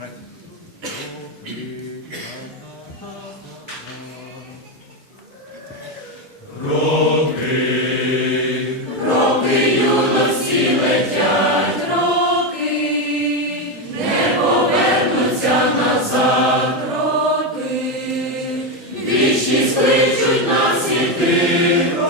Правильно? Роки, роки юності летять, роки, не повернуться назад, роки, вічність кличуть нас іти.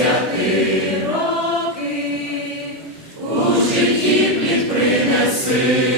Десяти роки у житті плід принеси.